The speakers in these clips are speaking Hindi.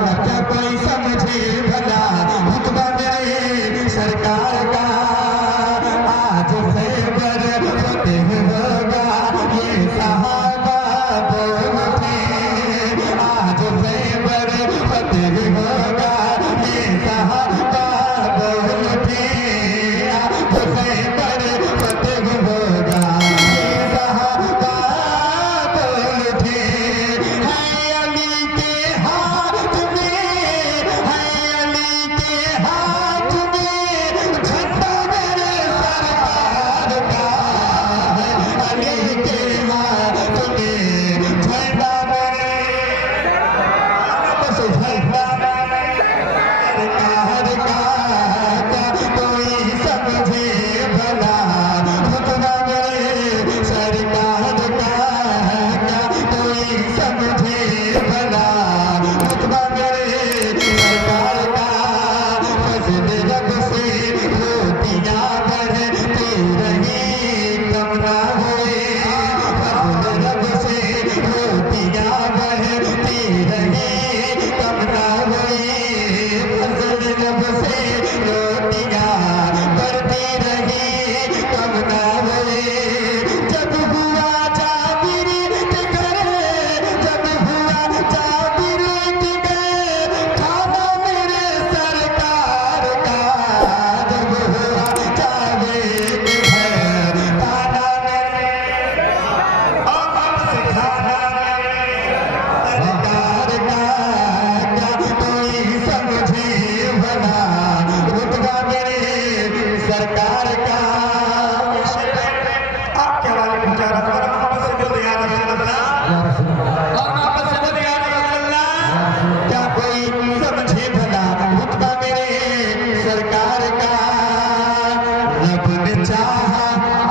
क्या कोई समझे भला रुतबा मेरे सरकार का। आज खैबर फतेह होगा ये सहाबा बोल उठे। आज खैबर फतेह होगा ये सहाबा बोल उठे। आज खैबर फतेह होगा ये सहाबा बोल उठे। है अली के हाथ में, है अली के हाथ में झंडा मेरे सरकार का। है अली के हाथ में झंडा मेरे, बस झंडा सरकार का। क्या कोई समझे भला रुतबा मेरे सरकार का। क्या कोई समझे भला रुतबा मेरे सरकार का। फजल रब से रोटियां बढ़ती रही कम ना हुए। फजल रब से रोटियां बढ़ती रही कम ना हुई। फजल रब से रोटियां बढ़ती रही कम ना हुई। जब हुआ जाबिर के घर, जब हुआ जाबिर के घर खाना मेरे सरकार का। जब हुआ जाबिर के घर खाना मेरे से खाना सरकार का। क्या कोई समझे भला रुतबा मेरे सरकार का। आपके हवाले पहुंचा रहा हूं। मोहब्बत से बोल या रसूल अल्लाह, और मोहब्बत से बोल या रसूल अल्लाह। क्या कोई समझे भला रुतबा मेरे सरकार का। रब ने चाहा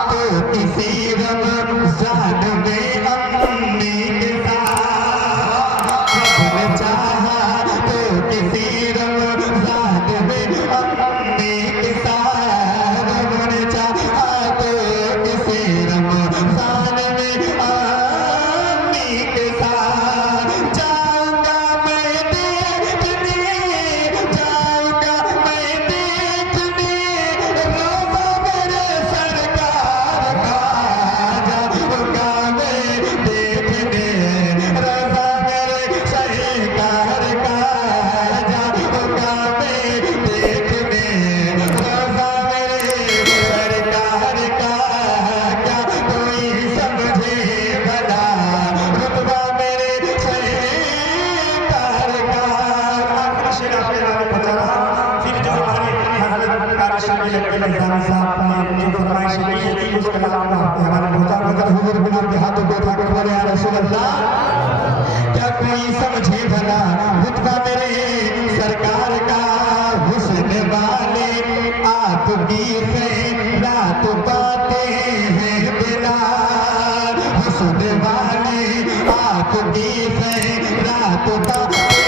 तो किसी रमजान में अम्मी के साथ। रब ने चाहा तो किसी रमजान में अम्मी के साथ। रब ने चाहा तो किसी रमजान में अम्मी के साथ। जाऊंगा मैं देखने, जाऊंगा मैं देखने रोज़ा मेरे सरकार का। जाऊंगा मैं देखने रोज़ा मेरे सरकार का। जाऊंगा मैं देखने रोज़ा मेरे सरकार का। क्या कोई समझे भला रुतबा मेरे सरकार का। आखिरी शेर आपके बारे में बता रहा हूं। फिर जो हमारे हज़रत कारी शामिल निज़ामी साहब ने जो फरमाइश की थी उस कलाम को आपके हवाले में बता। मगर हुजूर बिन आपके हाथों को उठा कर बोले या रसूल अल्लाह। क्या कोई समझे भला रुतबा मेरे सरकार का। हुस्न वाले आपकी खैरात बातें हैं बिलाल। हुस्न वाले आपकी खैरात बातें